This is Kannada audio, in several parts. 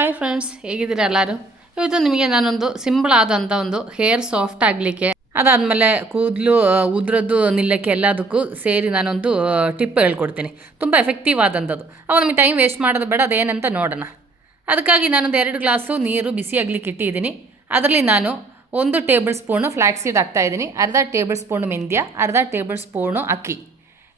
ಹಾಯ್ ಫ್ರೆಂಡ್ಸ್, ಹೇಗಿದ್ದೀರಾ ಎಲ್ಲರೂ? ಇವತ್ತು ನಿಮಗೆ ನಾನೊಂದು ಸಿಂಪಲ್ ಆದಂಥ ಒಂದು ಹೇರ್ ಸಾಫ್ಟ್ ಆಗಲಿಕ್ಕೆ, ಅದಾದಮೇಲೆ ಕೂದಲು ಉದ್ರದ್ದು ನಿಲ್ಲಕ್ಕೆ ಎಲ್ಲದಕ್ಕೂ ಸೇರಿ ನಾನೊಂದು ಟಿಪ್ ಹೇಳ್ಕೊಡ್ತೀನಿ. ತುಂಬ ಎಫೆಕ್ಟಿವ್ ಆದಂಥದ್ದು. ಅವಾಗ ನಮಗೆ ಟೈಮ್ ವೇಸ್ಟ್ ಮಾಡೋದು ಬೇಡ, ಅದೇನಂತ ನೋಡೋಣ. ಅದಕ್ಕಾಗಿ ನಾನೊಂದು 2 ಗ್ಲಾಸು ನೀರು ಬಿಸಿ ಆಗಲಿಕ್ಕೆ ಇಟ್ಟಿದ್ದೀನಿ. ಅದರಲ್ಲಿ ನಾನು 1 ಟೇಬಲ್ ಸ್ಪೂನು ಫ್ಲ್ಯಾಕ್ಸ್ ಸೀಡ್ ಹಾಕ್ತಾಯಿದ್ದೀನಿ, ಅರ್ಧ ಟೇಬಲ್ ಸ್ಪೂನು ಮೆಂತ್ಯ, ಅರ್ಧ ಟೇಬಲ್ ಸ್ಪೂನು ಅಕ್ಕಿ.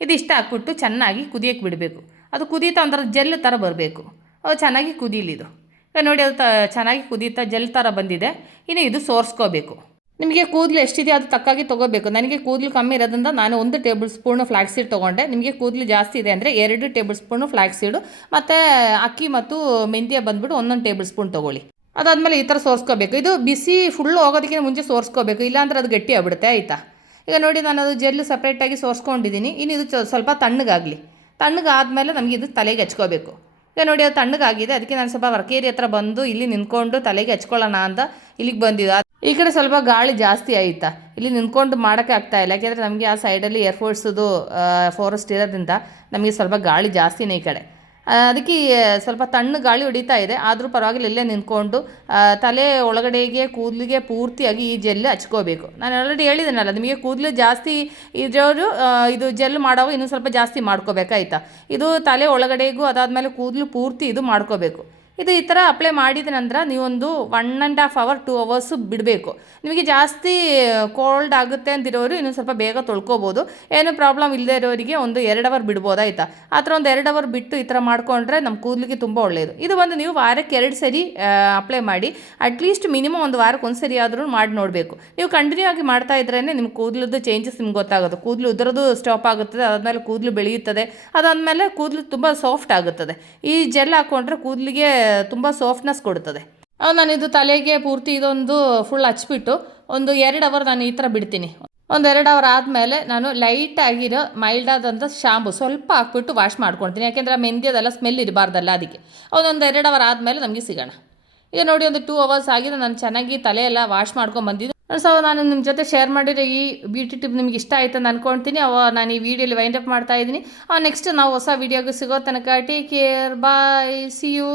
ಇದಿಷ್ಟು ಹಾಕ್ಬಿಟ್ಟು ಚೆನ್ನಾಗಿ ಕುದಿಯೋಕ್ಕೆ ಬಿಡಬೇಕು. ಅದು ಕುದೀತಾ ಒಂಥರ ಜೆಲ್ ಥರ ಬರಬೇಕು. ಅದು ಚೆನ್ನಾಗಿ ಕುದೀಲಿದು. ಈಗ ನೋಡಿ, ಅದು ಚೆನ್ನಾಗಿ ಕುದೀತಾ ಜೆಲ್ ಥರ ಬಂದಿದೆ. ಇನ್ನು ಇದು ಸೋರಿಸ್ಕೋಬೇಕು. ನಿಮಗೆ ಕೂದಲು ಎಷ್ಟಿದೆ ಅದು ತಕ್ಕಾಗಿ ತೊಗೋಬೇಕು. ನನಗೆ ಕೂದಲು ಕಮ್ಮಿ ಇರೋದ್ರಿಂದ ನಾನು 1 ಟೇಬಲ್ ಸ್ಪೂನು ಫ್ಲ್ಯಾಕ್ಸ್ ಸೀಡ್ ತೊಗೊಂಡೆ. ನಿಮಗೆ ಕೂದಲು ಜಾಸ್ತಿ ಇದೆ ಅಂದರೆ 2 ಟೇಬಲ್ ಸ್ಪೂನು ಫ್ಲ್ಯಾಕ್ಸ್ ಸೀಡು ಮತ್ತು ಅಕ್ಕಿ ಮತ್ತು ಮೆಂತ್ಯ ಬಂದುಬಿಟ್ಟು 1 ಟೇಬಲ್ ಸ್ಪೂನ್ ತೊಗೊಳ್ಳಿ. ಅದಾದಮೇಲೆ ಈ ಥರ ಸೋರಿಸ್ಕೋಬೇಕು. ಇದು ಬಿಸಿ ಫುಲ್ಲು ಹೋಗೋದಕ್ಕಿಂತ ಮುಂಚೆ ಸೋರಿಸ್ಕೋಬೇಕು, ಇಲ್ಲಾಂದ್ರೆ ಅದು ಗಟ್ಟಿ ಆಗ್ಬಿಡುತ್ತೆ, ಆಯಿತಾ? ಈಗ ನೋಡಿ, ನಾನು ಅದು ಜೆಲ್ ಸಪ್ರೇಟಾಗಿ ಸೋರಿಸ್ಕೊಂಡಿದ್ದೀನಿ. ಇನ್ನು ಇದು ಸ್ವಲ್ಪ ತಣ್ಣಗಾಗಲಿ. ತಣ್ಣಗಾದಮೇಲೆ ನಮಗೆ ಇದು ತಲೆಗೆ ಹಚ್ಕೋಬೇಕು. ಈಗ ನೋಡಿ, ಅದು ತಣ್ಣಗಾಗಿದೆ. ಅದಕ್ಕೆ ನಾನು ಸ್ವಲ್ಪ ವರ್ಕೇರಿ ಹತ್ರ ಬಂದು ಇಲ್ಲಿ ನಿಂತ್ಕೊಂಡು ತಲೆಗೆ ಹಚ್ಕೊಳ್ಳೋಣ ಅಂತ ಇಲ್ಲಿಗೆ ಬಂದಿದ್ದು. ಈ ಕಡೆ ಸ್ವಲ್ಪ ಗಾಳಿ ಜಾಸ್ತಿ ಆಯಿತಾ, ಇಲ್ಲಿ ನಿಂತ್ಕೊಂಡು ಮಾಡೋಕ್ಕೆ ಆಗ್ತಾಯಿಲ್ಲ. ಯಾಕೆಂದರೆ ನಮಗೆ ಆ ಸೈಡಲ್ಲಿ ಏರ್ಫೋರ್ಟ್ಸದು ಫಾರೆಸ್ಟ್ ಇರೋದ್ರಿಂದ ನಮಗೆ ಸ್ವಲ್ಪ ಗಾಳಿ ಜಾಸ್ತಿನೇ ಈ ಕಡೆ. ಅದಕ್ಕೆ ಸ್ವಲ್ಪ ತಣ್ಣು ಗಾಳಿ ಹೊಡಿತಾ ಇದೆ. ಆದರೂ ಪರವಾಗಿಲ್ಲ, ಇಲ್ಲೇ ನಿಂತ್ಕೊಂಡು ತಲೆ ಒಳಗಡೆಗೆ ಕೂದಲಿಗೆ ಪೂರ್ತಿಯಾಗಿ ಈ ಜೆಲ್ ಹಚ್ಕೋಬೇಕು. ನಾನು ಆಲ್ರೆಡಿ ಹೇಳಿದ್ದೀನಲ್ಲ, ನಿಮಗೆ ಕೂದಲು ಜಾಸ್ತಿ ಇರೋರು ಇದು ಜೆಲ್ ಮಾಡೋವಾಗ ಇನ್ನೂ ಸ್ವಲ್ಪ ಜಾಸ್ತಿ ಮಾಡ್ಕೋಬೇಕಾಯ್ತಾ. ಇದು ತಲೆ ಒಳಗಡೆಗೂ ಅದಾದಮೇಲೆ ಕೂದಲು ಪೂರ್ತಿ ಇದು ಮಾಡ್ಕೋಬೇಕು. ಇದು ಈ ಥರ ಅಪ್ಲೈ ಮಾಡಿದ ನಂತರ ನೀವೊಂದು 1.5 ಅವರ್ 2 ಅವರ್ಸು ಬಿಡಬೇಕು. ನಿಮಗೆ ಜಾಸ್ತಿ ಕೋಲ್ಡ್ ಆಗುತ್ತೆ ಅಂತಿರೋರು ಇನ್ನೂ ಸ್ವಲ್ಪ ಬೇಗ ತೊಳ್ಕೊಬೋದು. ಏನು ಪ್ರಾಬ್ಲಮ್ ಇಲ್ಲದೆ ಇರೋರಿಗೆ ಒಂದು 2 ಅವರ್ ಬಿಡ್ಬೋದು, ಆಯಿತಾ? ಆ ಥರ ಒಂದು 2 ಅವರ್ ಬಿಟ್ಟು ಈ ಥರ ಮಾಡಿಕೊಂಡ್ರೆ ನಮ್ಮ ಕೂದಲಿಗೆ ತುಂಬ ಒಳ್ಳೆಯದು. ಇದು ಒಂದು ನೀವು ವಾರಕ್ಕೆ 2 ಸರಿ ಅಪ್ಲೈ ಮಾಡಿ. ಅಟ್ಲೀಸ್ಟ್ ಮಿನಿಮಮ್ ಒಂದು ವಾರಕ್ಕೆ 1 ಸರಿ ಆದರೂ ಮಾಡಿ ನೋಡಬೇಕು. ನೀವು ಕಂಟಿನ್ಯೂ ಆಗಿ ಮಾಡ್ತಾ ಇದ್ರೇ ನಿಮ್ಮ ಕೂದಲದ್ದು ಚೇಂಜಸ್ ನಿಮ್ಗೆ ಗೊತ್ತಾಗೋದು. ಕೂದಲು ಉದುರೋದು ಸ್ಟಾಪ್ ಆಗುತ್ತದೆ, ಅದಾದಮೇಲೆ ಕೂದಲು ಬೆಳೆಯುತ್ತದೆ, ಅದಾದಮೇಲೆ ಕೂದಲು ತುಂಬ ಸಾಫ್ಟ್ ಆಗುತ್ತದೆ. ಈ ಜೆಲ್ ಹಾಕ್ಕೊಂಡ್ರೆ ಕೂದಲಿಗೆ ತುಂಬ ಸಾಫ್ಟ್ನೆಸ್ ಕೊಡುತ್ತದೆ. ನಾನಿದು ತಲೆಗೆ ಪೂರ್ತಿ ಇದೊಂದು ಫುಲ್ ಹಚ್ಬಿಟ್ಟು ಒಂದು 2 ಅವರ್ ನಾನು ಈ ಥರ ಬಿಡ್ತೀನಿ. ಒಂದು 2 ಅವರ್ ಆದಮೇಲೆ ನಾನು ಲೈಟ್ ಆಗಿರೋ ಮೈಲ್ಡ್ ಆದಂಥ ಶಾಂಪು ಸ್ವಲ್ಪ ಹಾಕ್ಬಿಟ್ಟು ವಾಶ್ ಮಾಡ್ಕೊಳ್ತೀನಿ. ಯಾಕೆಂದರೆ ಮೆಂತ್ಯದೆಲ್ಲ ಸ್ಮೆಲ್ ಇರಬಾರ್ದಲ್ಲ, ಅದಕ್ಕೆ. ಒಂದು 2 ಅವರ್ ಆದಮೇಲೆ ನಮಗೆ ಸಿಗೋಣ. ಈಗ ನೋಡಿ, ಒಂದು 2 ಅವರ್ಸ್ ಆಗಿದೆ. ನಾನು ಚೆನ್ನಾಗಿ ತಲೆ ಎಲ್ಲ ವಾಶ್ ಮಾಡ್ಕೊಂಡು ಬಂದಿದ್ದು. ಸೊ ನಾನು ನಿಮ್ಮ ಜೊತೆ ಶೇರ್ ಮಾಡಿರೋ ಈ ಬ್ಯೂಟಿ ಟಿಪ್ ನಿಮ್ಗೆ ಇಷ್ಟ ಆಯಿತು ಅಂತ ಅಂದ್ಕೊಳ್ತೀನಿ. ನಾನು ಈ ವಿಡಿಯೋಲಿ ವೈಂಡ್ ಅಪ್ ಮಾಡ್ತಾ ಇದ್ದೀನಿ. ನೆಕ್ಸ್ಟ್ ನಾವು ಹೊಸ ವೀಡಿಯೋಗೆ ಸಿಗೋ ತನಕ take care, bye, see you.